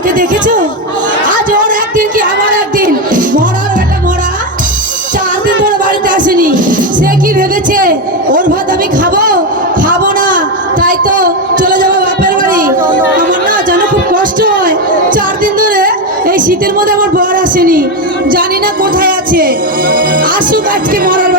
ওকে দেখেছ? আজ ওর একদিন কি আমার একদিন? মরার বেটা মরা, চার দিন ধরে বাড়িতে আসেনি। সে কি ভেবেছে? ওর ভাত আমি খাব? খাব না, তাই তো চলে যাব বাপের বাড়ি। আমার না যেন খুব কষ্ট হয়। চার দিন ধরে এই শীতের মধ্যে আমার বর আসেনি। জানি না কোথায় আছে। আসুক আজকে মরার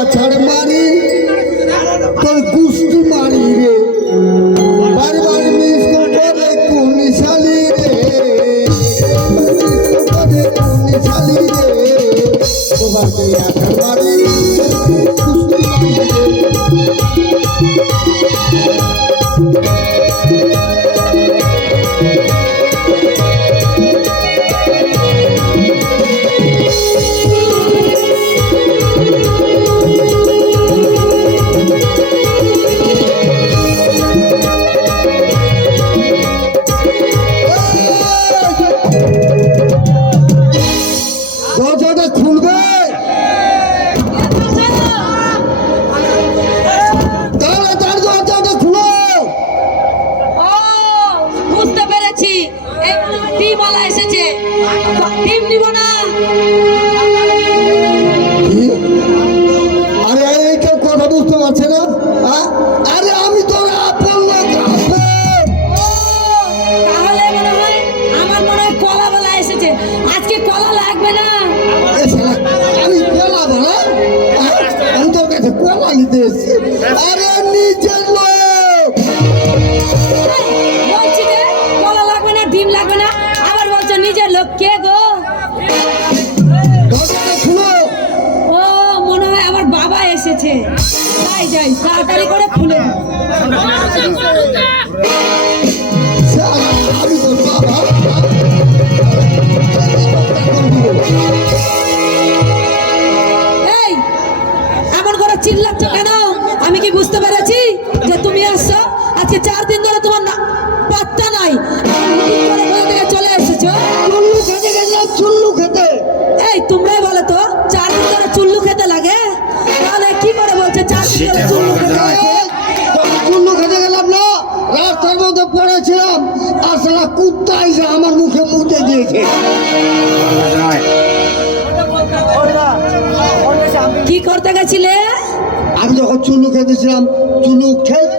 আছাড় মারি? ডিমওয়ালা এসেছে। ডিম নিব না। আরে কেউ কথা বুঝতে পারছে না? আরে আমি তোর আপন লোক আপন। ও তাহলে মনে হয় আমার মনে হয় কলা বলা এসেছে। আজকে কলা লাগবে না। আমি কলা বলা? আমি তোর কাছে কলা নিতে এসেছি। আরে নিজের এসেছে যাই, তাড়াতাড়ি করে খুলে এই, এমন করে চিল্লাচ্ছ কেন? আমি কি বুঝতে পেরেছি যে তুমি আসছো? আজকে চার দিন ধরে তোমার পাত্তা নাই। দিয়েছে কি করতে গেছিলে আমি যখন চুল্লু খেতেছিলাম চুল্লু খেতে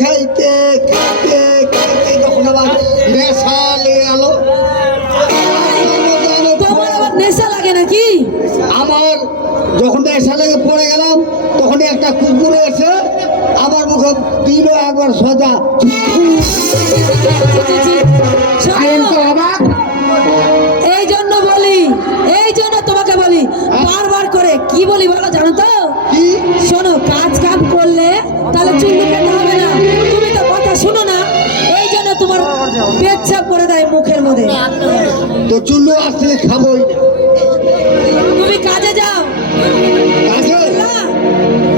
খাইতে খাইতে খাইতে যখন আবার নেশা লেগে গেল তোমার আবার নেশা লাগে নাকি আমার যখন নেশা লেগে পড়ে গেলাম তখন একটা কুকুর এসে আমার মুখে দিল একবার সোজা শোনো, এই জন্য বলি এই জন্য তোমাকে বলি বারবার করে কি বলি বলো জানো তো? শোনো কাজ কাম করলে তাহলে চুল্লু খেতে হবে না। তুমি তো কথা শোনো না এই জন্য তোমার পেচ্ছাপ করে দেয় মুখের মধ্যে। তো চুল্লু আসলে খাবোই তুমি কাজে যাও?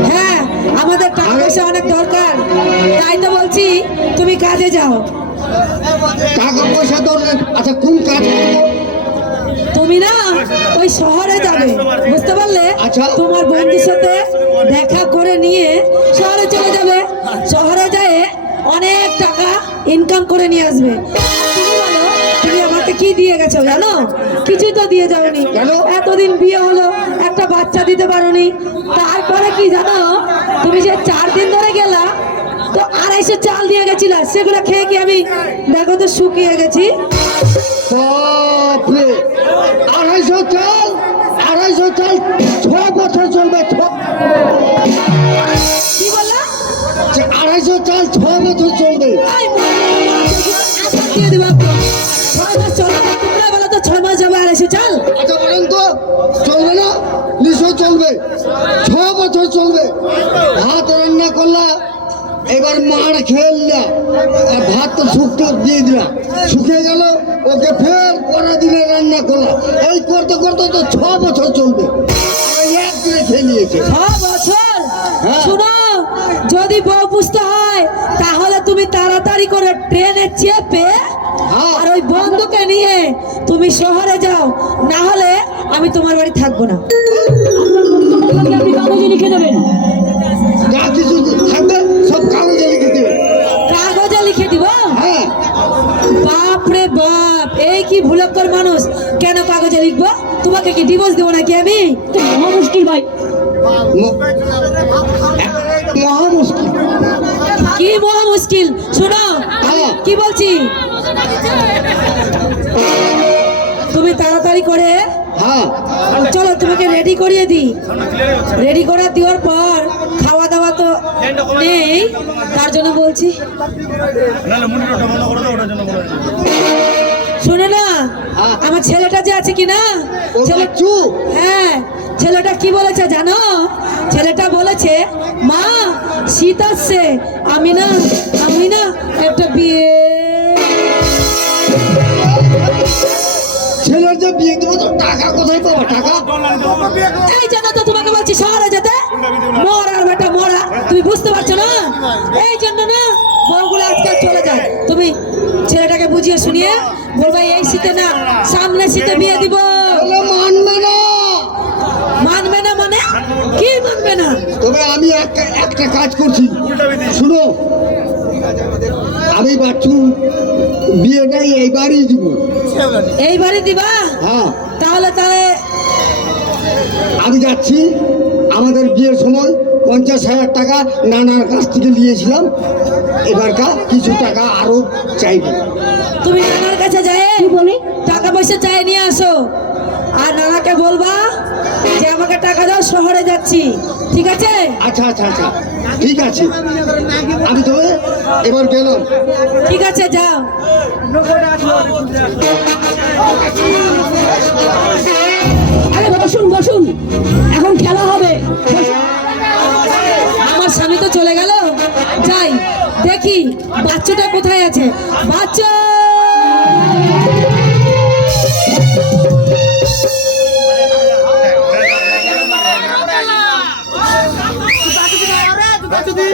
হ্যাঁ আমাদের টাকা পয়সা অনেক দরকার। তাই তো বলছি তুমি কাজে যাও। টাকা পয়সা দরকার আচ্ছা কোন কাজ তুমি না ওই শহরে যাবে বুঝতে পারলে? আচ্ছা। তোমার বন্ধুর সাথে দেখা করে নিয়ে শহরে চলে যাবে। শহরে যায় অনেক টাকা ইনকাম করে নিয়ে আসবে। তুমি আমাকে কি দিয়ে গেছো জানো? কিছুই তো দিয়ে যাওনি? এতদিন বিয়ে হলো একটা বাচ্চা দিতে পারোনি। তারপরে কি জানো? তুমি যে চার দিন ধরে গেলা তো আড়াইশো চাল দিয়ে গেছিলা। সেগুলো খেয়ে কি আমি দেখো তো শুকিয়ে গেছি। আড়াইশো চাল? আড়াইশো চাল ছ বছর চলবে কি বললা? আড়াইশো চাল ছ বছর চলবে। ছয় মাস চলে তোমরা বলো তো ছয় মাস যাবে এসে চাল আচ্ছা বলেন তো চলবে না মার খেললাম আর ভাত তো শুকতে দিয়ে দিলাম শুকিয়ে গেল ওকে ফের পরের দিনে রান্না করলাম এই করতে করতে তো ছ বছর চলবে। একদিনে খেয়ে নিয়েছে। ছ বছর? হ্যাঁ। শুনো যদি বউ পুষতে হয় তাহলে তুমি তাড়াতাড়ি করে ট্রেনে চেপে হ্যাঁ। আর ওই বন্ধুকে নিয়ে তুমি শহরে যাও। না হলে আমি তোমার বাড়ি থাকব না। আপনি কাগজে লিখে দেবেন? যা কিছু থাকবে বাপ রে বাপ এই কি ভুলক্কর মানুষ? কেন কাগজে লিখব? তোমাকে কি ডিভোর্স দেবো নাকি আমি? মহা মুশকিল ভাই। মহা মুশকিল। কি মহা মুশকিল? শোনো হ্যাঁ। কি বলছি? তুমি তাড়াতাড়ি করে হ্যাঁ। চলো তোমাকে রেডি করিয়ে দিই। রেডি করে দেওয়ার পর নেই তার জন্য বলছি। শুনে না হ্যাঁ। আমার ছেলেটা যে আছে কি না ছেলে হ্যাঁ ছেলেটা কি বলেছে জানো? ছেলেটা বলেছে মা শীত আসছে আমি না আমি না একটা বিয়ে ছেলের যে বিয়ে দেবো তো টাকা কোথায় পাবো? টাকা? এই জন্য তো তোমাকে বলছি শহরে যেতে মরার বেটা বুঝতে পারছ না? এই জন্য না বউগুলো আজকাল চলে যায়। তুমি ছেলেটাকে বুঝিয়ে শুনিয়ে বলবা এই শীতে না সামনে শীতে বিয়ে দিব। মানবে না। মানবে না মানে? কি মানবে না? তবে আমি একটা একটা কাজ করছি। শুনো আমি বাচ্চু বিয়েটাই এইবারই দিব। এইবারে দিবা? হ্যাঁ। তাহলে তাহলে আমি যাচ্ছি আমাদের বিয়ের সময় পঞ্চাশ হাজার টাকা নানার কাছ থেকে নিয়েছিলাম। এবারকার কিছু টাকা আরও চাইবে। তুমি নানার কাছে যায় টাকা পয়সা চাই নিয়ে আসো। আর নানাকে বলবা যে আমাকে টাকা দাও শহরে যাচ্ছি। ঠিক আছে? আচ্ছা আচ্ছা আচ্ছা। ঠিক আছে। আমি তবে এবার গেলাম। ঠিক আছে যাও। আরে বসুন বসুন। এখন খেলা হবে। আমার স্বামী তো চলে গেল। যাই দেখি বাচ্চাটা কোথায় আছে। বাচ্চা! কিন্তু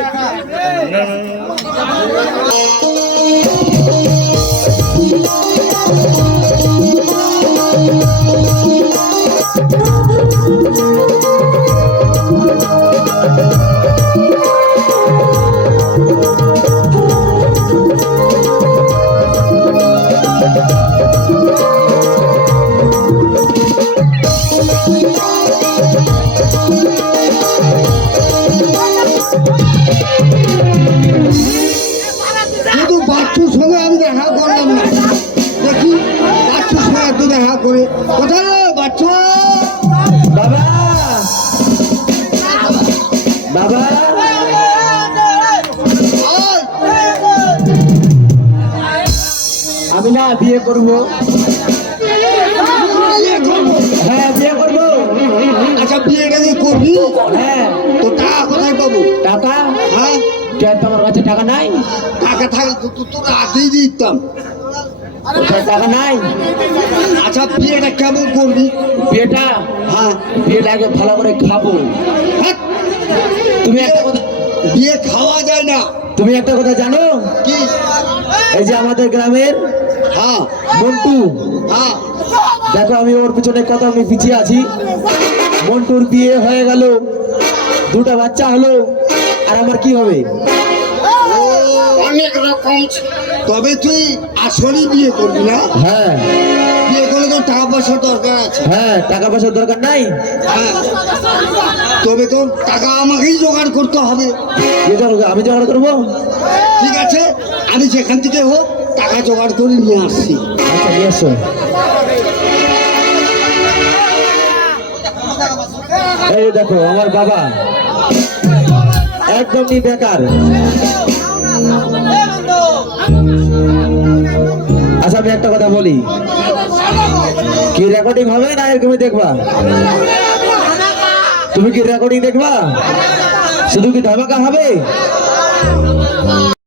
বাবা। আমি না বিয়ে করব। হ্যাঁ বিয়ে করব। আচ্ছা বিয়েটা যে করবি? হ্যাঁ। তো টাকা কোথায় পাবো? টাকা? হ্যাঁ। তোমার কাছে টাকা নাই? টাকা থাকলে তো তো- তোর আগেই দিতাম। টাকা নাই? আচ্ছা বিয়েটা কেমন করবি? বিয়েটা? হ্যাঁ। বিয়েটা আগে ভালো করে খাব। হ্যাঁ, তুমি একটা কথা বিয়ে খাওয়া যায় না। তুমি একটা কথা জানো? কি? এই যে আমাদের গ্রামের হ্যাঁ। মন্টু। হ্যাঁ। দেখো আমি ওর পিছনে কত আমি পিছিয়ে আছি। মন্টুর বিয়ে হয়ে গেল। দুটা বাচ্চা হলো। আর আমার কি হবে? অনেক রকম। তবে তুই আসলেই বিয়ে করবি না? হ্যাঁ। বিয়ে করলে তো টাকা পয়সা দরকার আছে। হ্যাঁ টাকা পয়সার দরকার নাই? হ্যাঁ। তবে তো টাকা আমাকেই জোগাড় করতে হবে। আমি জোগাড় করব? ঠিক আছে আমি যেখান থেকে হোক টাকা জোগাড় করে নিয়ে আসছি। আচ্ছা নিয়ে এই দেখো আমার বাবা একদমই বেকার। আচ্ছা আমি একটা কথা বলি। কি রেকর্ডিং হবে না এরকমই দেখবা? তুমি কি রেকর্ডিং দেখবা? শুধু কি ধামাকা হবে?